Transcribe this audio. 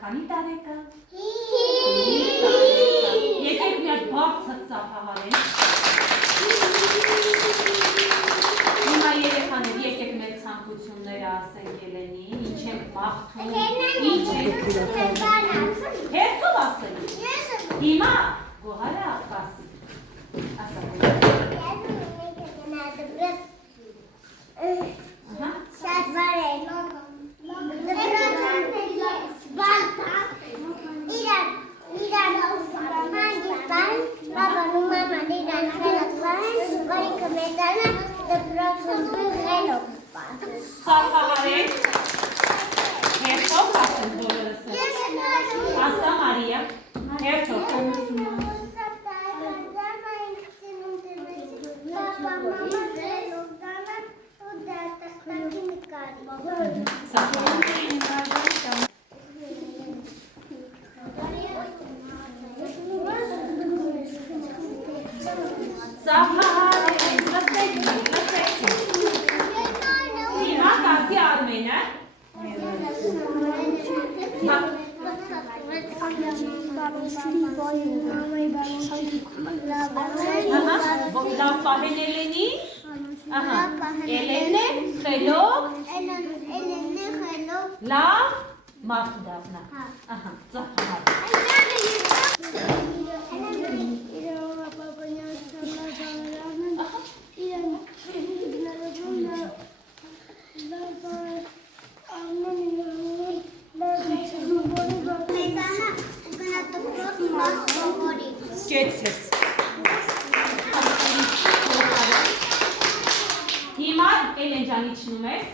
քանի տարեկան։ 5 տարեկան։ Եկեք մի հատ բարձր ծափահարենք։ Հիմա երեխաներ, եկեք մեր ցանկությունները ասենք Ելենին, ինչ ենք մաղթում, ինչ ենք հերթով ասենք։ Հիմա Գոհարա ասի։ Ծափահարենք, հերթով ասենք բոլորս։ Ասա Մարիա, հերթով։ Ծափահարենք, լսեցինք։ Հիմա կասի Արմենը։ Լավ պահեն Էլենի։ Էլենը խելոք։ Լավ մարդու դառնա։ Ծափահարենք։ Կեցես։ Հիմա Էլեն ջան իջնում ես։